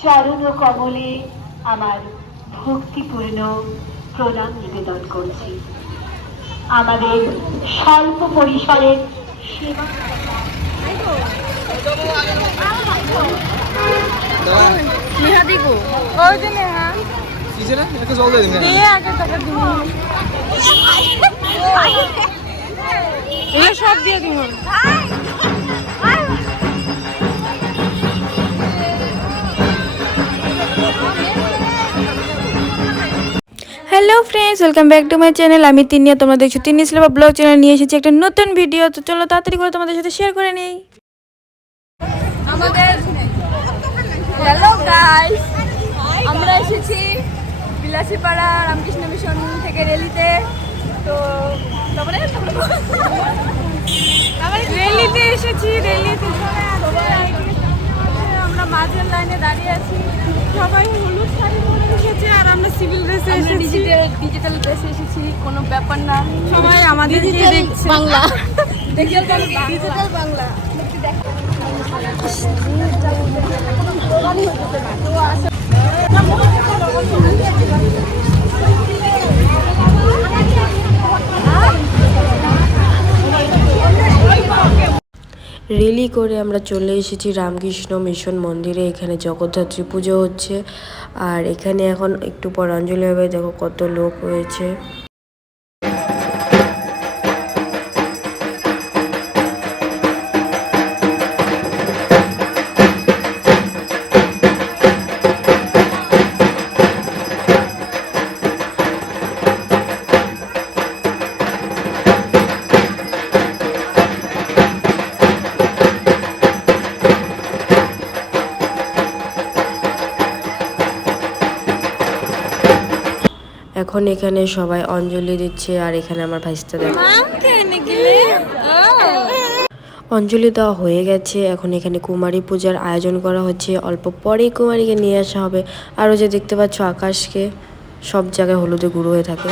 চরণ কমলে আমার ভক্তিপূর্ণ প্রণাম নিবেদন করছি। আমাদের স্বল্প পরিসরের সেবা সব দিয়ে দিব। Hello friends, welcome back to my channel. আমি তিনিয়া, তোমরা দেখছো তিনি সিলেবা ব্লগ চ্যানেল নিয়ে এসেছি একটা নতুন ভিডিও। তো চলো তাড়াতাড়ি করে তোমাদের সাথে শেয়ার করে নিই। আমাদের হ্যালো গাইস, আমরা এসেছি বিলাসীপাড়া রামকৃষ্ণ মিশন থেকে রেলিতে। তো তারপরে রেলিতে এসেছি, রেলিতে আমরা মাঝের লাইনে দাঁড়িয়ে আছি। সবাই হলুদ শাড়ি পরে এসেছে আর আমরা সিভিল ড্রেসে এসেছি, ডিজিটাল ড্রেসে এসেছি। কোনো ব্যাপার না, সবাই আমাদের বাংলা ডিজিটাল বাংলা রেলি করে আমরা চলে এসেছি রামকৃষ্ণ মিশন মন্দিরে। এখানে জগদ্ধাত্রী পুজো হচ্ছে আর এখানে এখন একটু পর অঞ্জলি হবে। দেখো কত লোক হয়েছে। এখন এখানে সবাই অঞ্জলি দিচ্ছে আর এখানে আমার ভাইস্তা দেখো অঞ্জলি দেওয়া হয়ে গেছে। এখন এখানে কুমারী পূজার আয়োজন করা হচ্ছে। অল্প পরেই কুমারীকে নিয়ে আসা হবে। আরও যে দেখতে পাচ্ছ আকাশকে সব জায়গায় হলুদে গুঁড়ো হয়ে থাকে।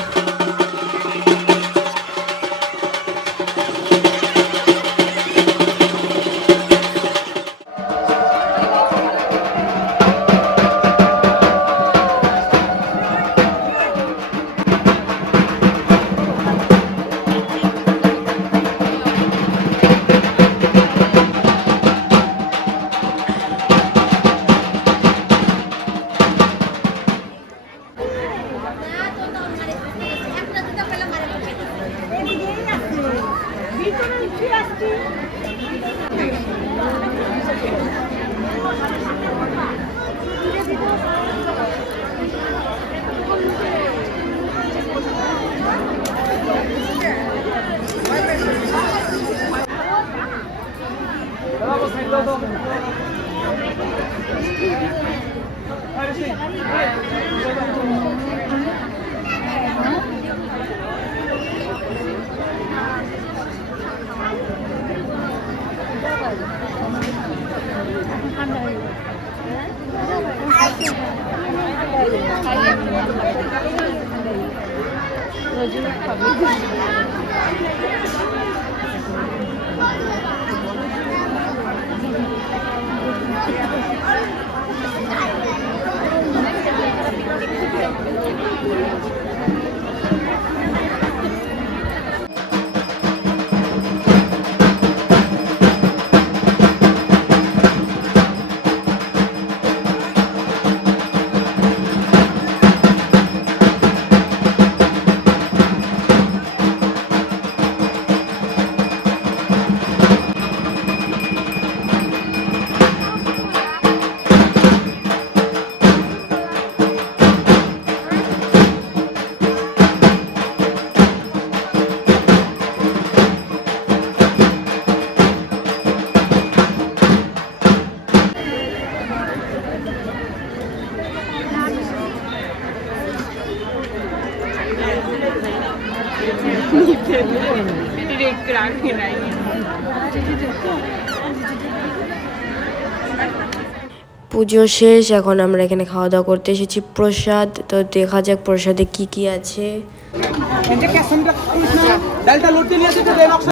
পুজো শেষ, এখন আমরা এখানে খাওয়া দাওয়া করতে এসেছি। প্রসাদ তো দেখা যাক প্রসাদে কি কি আছে।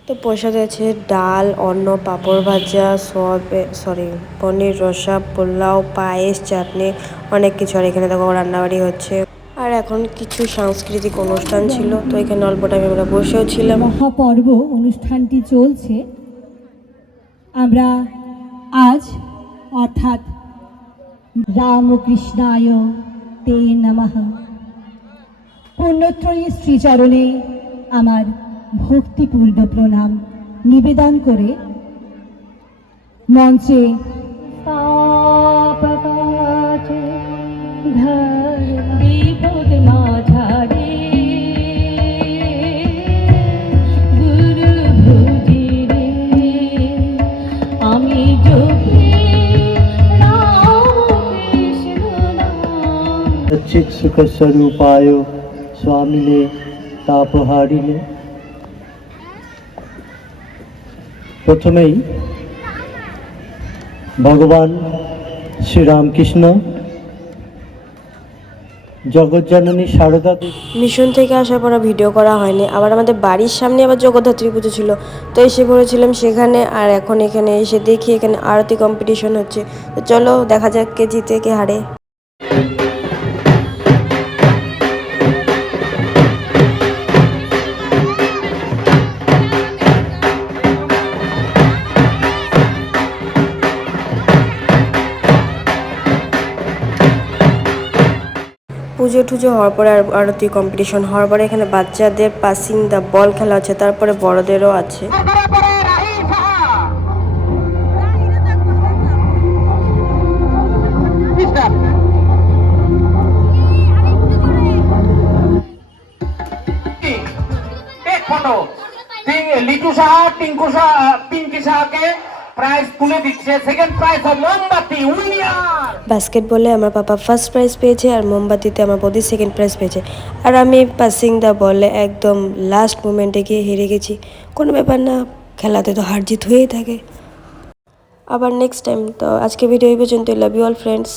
তো প্রসাদে আছে ডাল, অন্ন, পাঁপড় ভাজা, পনির রসা, পোলাও, পায়েস, চাটনি, অনেক কিছু। আর এখানে দেখো রান্নাবাড়ি হচ্ছে। আর এখন কিছু সাংস্কৃতিক অনুষ্ঠান ছিল, তো এখানে অল্প টাইমে আমরা বসেও ছিলাম। মহাপর্ব অনুষ্ঠানটি চলছে। আমরা আজ অর্থাৎ রামকৃষ্ণায় তে নমঃ পুণ্যত্রয়ী শ্রীচরণে আমার ভক্তিপূর্ণ প্রণাম নিবেদন করে মঞ্চে चित सुख स्वरूपाय स्वामिने तापहारिणे। प्रथमेই भगवान श्री रामकृष्ण জগজ্জননী শারদা দেবী। মিশন থেকে আসার পর ভিডিও করা হয়নি, আবার আমাদের বাড়ির সামনে আবার জগদ্ধাত্রী পুজো ছিল, তো এসে পড়েছিলাম সেখানে। আর এখন এখানে এসে দেখি এখানে আরতি কম্পিটিশন হচ্ছে, তো চলো দেখা যাক কে জিতে কে হারে। পুজো টুজো হওয়ার পরে আর আরতি কম্পিটিশন হওয়ার পরে এখানে বাচ্চাদের পাসিং দ্য বল খেলা আছে, তারপরে বড়দেরও আছে। লিটু সাহা টিঙ্কু সাহা পিঙ্কি সাহাকে প্রাইজ তুলে দিচ্ছে। সেকেন্ড প্রাইজ মোমবাতি উইনার। বাস্কেটবলে আমার পাপা ফার্স্ট প্রাইজ পেয়েছে, আর মোমবাতিতে আমার বৌদি সেকেন্ড প্রাইজ পেয়েছে। আর আমি পাসিং দ্য বলে একদম লাস্ট মোমেন্টে গিয়ে হেরে গেছি। কোনো ব্যাপার না, খেলাতে তো হার জিত হয়েই থাকে। আবার নেক্সট টাইম। তো আজকে ভিডিও এই পর্যন্ত। Love you all friends.